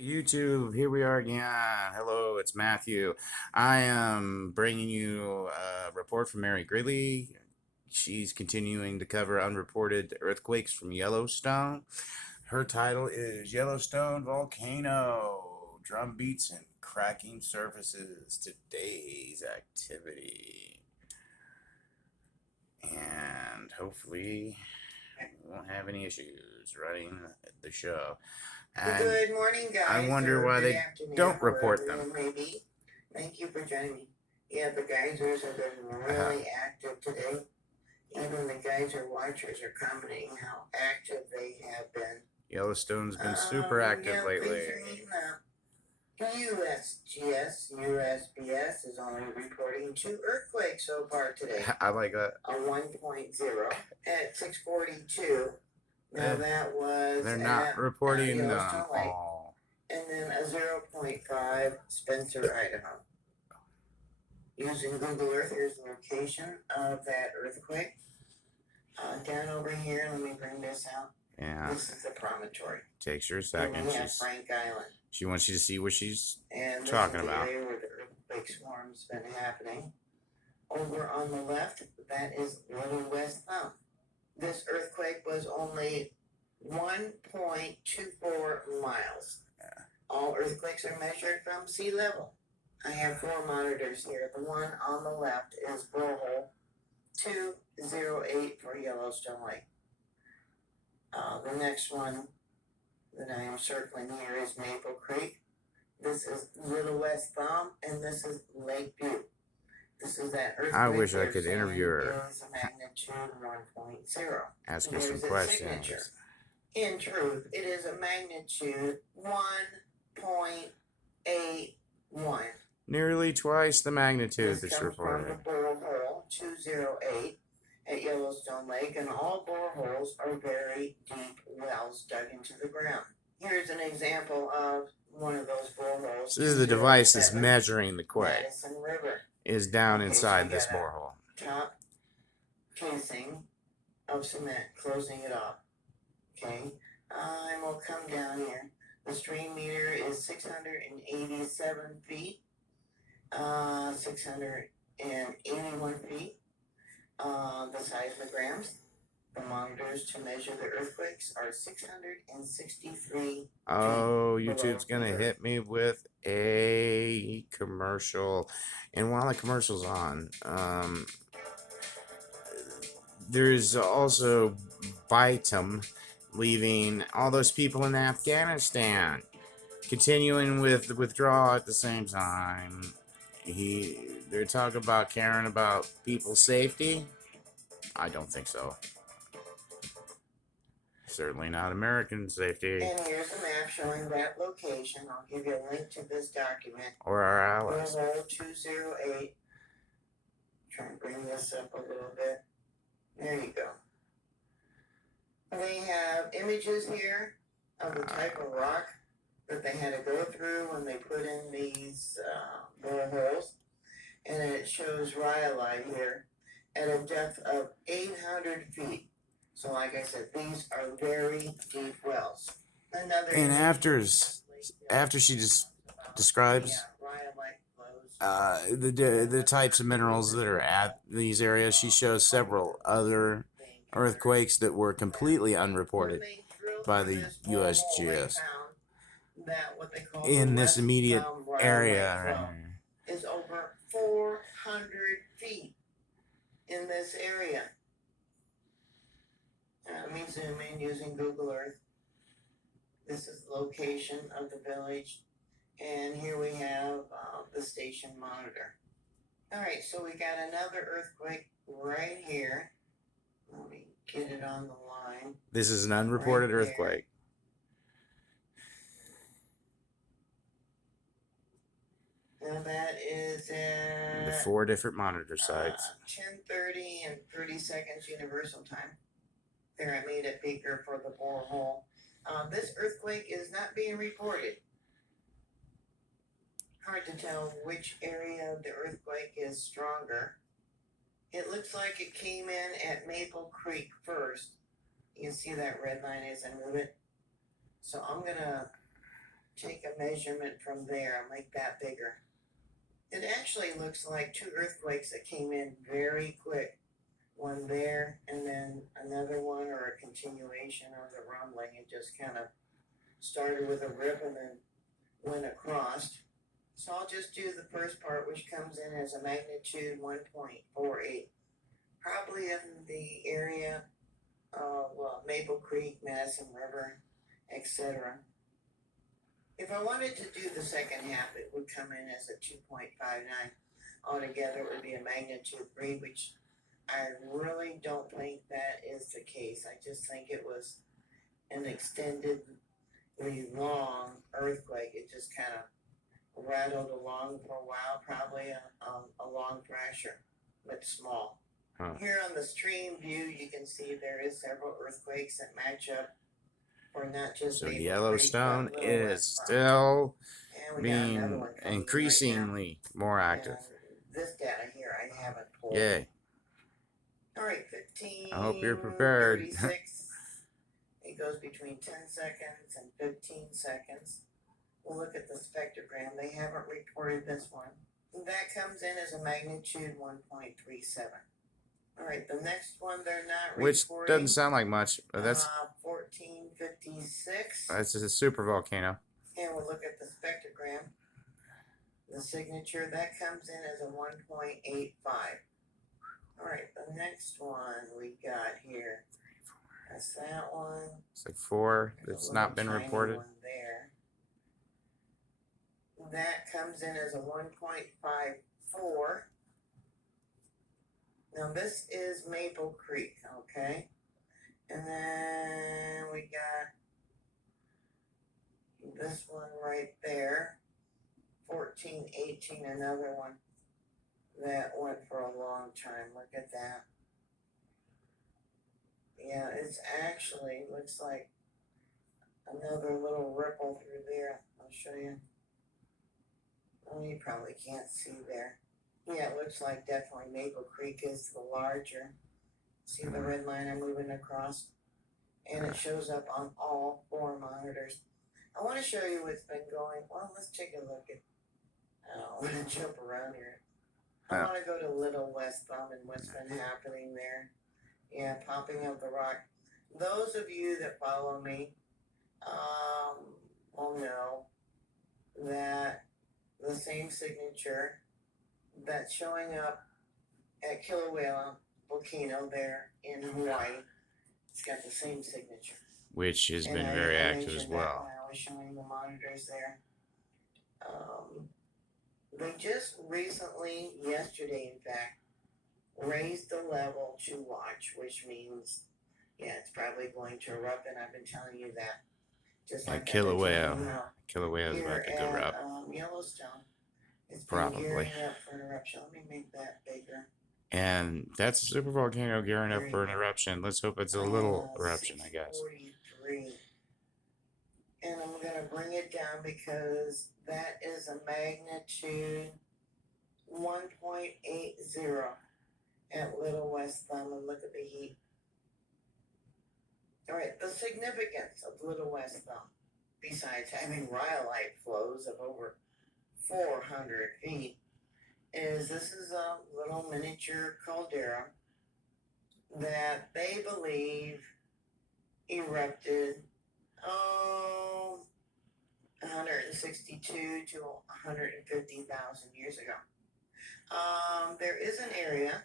YouTube, here we are again. Hello, it's Matthew. I am bringing you a report from Mary Greely. She's continuing to cover unreported earthquakes from Yellowstone. Her title is Yellowstone Volcano Drum Beats and Cracking Surfaces. Today's activity. And hopefully, we won't have any issues running the show. And good morning, guys. I wonder why they don't report them. Maybe. Thank you for joining me. Yeah, the geysers have been really active today. Even the geyser watchers are commenting how active they have been. Yellowstone's been super active lately. USGS, USBS is only reporting 2 earthquakes so far today. I like that. A 1.0 at 6:42. Now that was. They're not reporting them all. And then a 0.5 Spencer, Idaho. Using Google Earth, here's the location of that earthquake. Down over here, let me bring this out. Yeah. This is the promontory. Takes her a second. We have Frank Island. She wants you to see what she's and talking about. The area where the earthquake swarm's been happening. Over on the left, that is Little West Thumb. This earthquake was only 1.24 miles. All earthquakes are measured from sea level. I have 4 monitors here. The one on the left is borehole 208 for Yellowstone Lake. The next one that I am circling here is Maple Creek. This is Little West Thumb, and this is Lake Butte. This is that earthquake. I wish I could interview her. Is a magnitude 1.0. Ask her some questions. Signature. In truth, it is a magnitude 1.81. Nearly twice the magnitude that's reported. From the borehole 208 at Yellowstone Lake, and all boreholes are very deep wells dug into the ground. Here's an example of one of those boreholes. This is the device that's measuring the quake. Madison River Is down inside this borehole. Top casing of cement, closing it off. Okay, and we'll come down here. The stream meter is 687 feet, 681 feet. The seismograms, the monitors to measure the earthquakes are 663. Oh, YouTube's gonna hit me with a commercial, and while the commercial's on, there's also Bitem leaving all those people in Afghanistan, continuing with the withdrawal at the same time. They're talking about caring about people's safety. I don't think so. Certainly not American safety. And here's a map showing that location. I'll give you a link to this document. Or our allies. Borehole 208. Try and bring this up a little bit. There you go. They have images here of the type of rock that they had to go through when they put in these boreholes. And it shows rhyolite here at a depth of 800 feet. So like I said, these are very deep wells. And after she just describes the types of minerals that are at these areas, she shows several other earthquakes that were completely unreported by the USGS in this immediate area. Is over 400 feet in this area. Let me zoom in using Google Earth. This is the location of the village, and here we have the station monitor. All right, so we got another earthquake right here. Let me get it on the line. This is an unreported earthquake. Now that is at the 4 different monitor sites. 10:30 and 30 seconds universal time. There I made a beaker for the borehole. This earthquake is not being reported. Hard to tell which area of the earthquake is stronger. It looks like it came in at Maple Creek first. You can see that red line as I move it. So I'm gonna take a measurement from there, make that bigger. It actually looks like two earthquakes that came in very quick. One there, and then another one, or a continuation of the rumbling. It just kind of started with a rip and then went across. So I'll just do the first part, which comes in as a magnitude 1.48, probably in the area of Maple Creek, Madison River, etc. If I wanted to do the second half, it would come in as a 2.59. Altogether, it would be a magnitude 3, which I really don't think that is the case. I just think it was an extendedly long earthquake. It just kind of rattled along for a while, probably a long thrasher, but small. Huh. Here on the stream view, you can see there is several earthquakes that match up for not just So Maple Yellowstone Creek, but Little is West Farm. still And we got another being one coming increasingly more right now. active. And this data here I haven't pulled. Yay. All right, 15. I hope you're prepared. 36. It goes between 10 seconds and 15 seconds. We'll look at the spectrogram. They haven't reported this one. That comes in as a magnitude 1.37. All right, the next one they're not Which reporting. doesn't sound like much. That's 1456. that's a super volcano. And we'll look at the spectrogram. The signature, that comes in as a 1.85. All right, the next one we got here. That's that one. It's like 4 There's that's a not been little tiny reported. one there. That comes in as a 1.54. Now this is Maple Creek, okay? And then we got this one right there. 1418, another one that went for a long time. Look at that. Yeah, it's actually looks like another little ripple through there. I'll show you. Oh, you probably can't see there. Yeah, it looks like definitely Maple Creek is the larger. See the red line I'm moving across? And it shows up on all 4 monitors. I want to show you what's been going. Well, let's take a look at. Oh, I'm going to jump around here. I want to go to Little West Thumb and what's been happening there. Yeah, popping of the rock. Those of you that follow me will know that the same signature that's showing up at Kilauea volcano there in Hawaii, it's got the same signature. Which has been very active as well. I was showing the monitors there. They just recently, yesterday in fact, raised the level to watch, which means, yeah, it's probably going to erupt, and I've been telling you that. Just like Kilauea. Kilauea is about to go erupt. Yellowstone. It's probably gearing up for an eruption. Let me make that bigger. And that's a super volcano gearing up for an eruption. Let's hope it's a little eruption, I guess. 643. And I'm going to bring it down because that is a magnitude 1.80 at Little West Thumb. And look at the heat. All right, the significance of Little West Thumb, besides having rhyolite flows of over 400 feet, is this is a little miniature caldera that they believe erupted 162 to 150,000 years ago. There is an area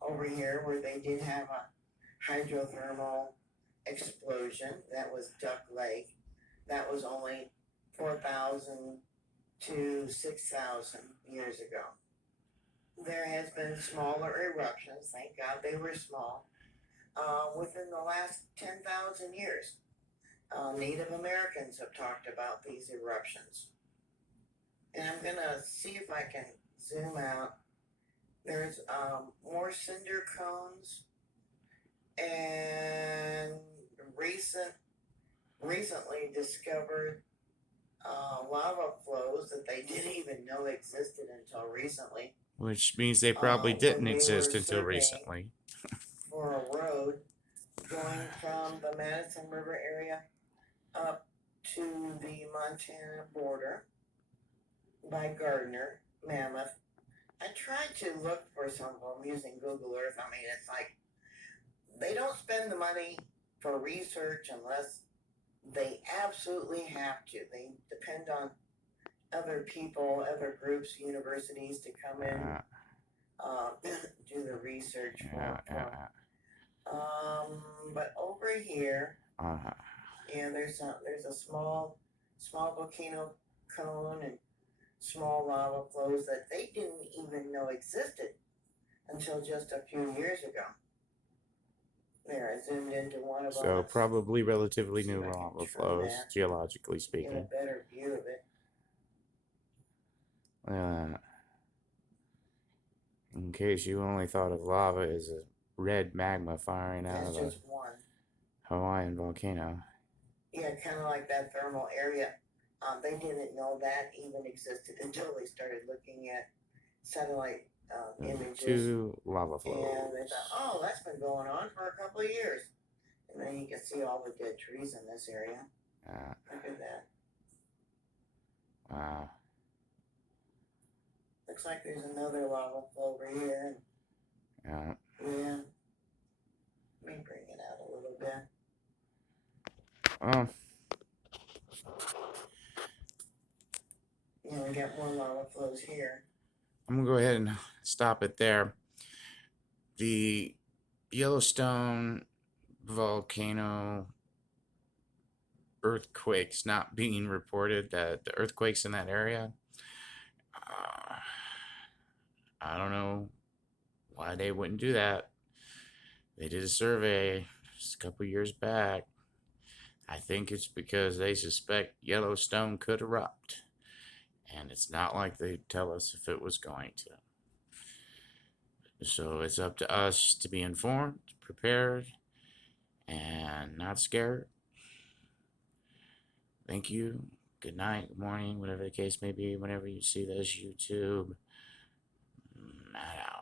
over here where they did have a hydrothermal explosion. That was Duck Lake. That was only 4,000 to 6,000 years ago. There has been smaller eruptions, thank God they were small, within the last 10,000 years. Native Americans have talked about these eruptions. And I'm going to see if I can zoom out. There's more cinder cones and recently discovered lava flows that they didn't even know existed until recently. Which means they probably didn't exist until recently. For a road going from the Madison River area up to the Montana border by Gardner, Mammoth. I tried to look for some of them using Google Earth. I mean, it's like they don't spend the money for research unless they absolutely have to. They depend on other people, other groups, universities to come in, uh, do the research yeah, for yeah, them. But over here, uh, yeah, there's a small volcano cone and small lava flows that they didn't even know existed until just a few years ago. There, I zoomed into one of them. so probably relatively See new if I can lava trim flows, that, geologically get a speaking. better view of it. Uh, in case you only thought of lava as a red magma firing out That's of a just one. Hawaiian volcano. Yeah, kind of like that thermal area. They didn't know that even existed until they started looking at satellite Those are images, two lava and they thought, flows. oh, that's been going on for a couple of years. And then you can see all the dead trees in this area. Uh, Look at that. wow. Looks like there's another lava flow over here. Yeah. Yeah. Let me bring it out a little bit. Well, Yeah, we got more lava flows here. I'm gonna go ahead and stop it there. The Yellowstone volcano earthquakes not being reported, that the earthquakes in that area, uh, I don't know why they wouldn't do that. They did a survey just a couple years back. I think it's because they suspect Yellowstone could erupt, and it's not like they'd tell us if it was going to. So it's up to us to be informed, prepared, and not scared. Thank you. Good night, good morning, whatever the case may be, whenever you see this YouTube. Matt out.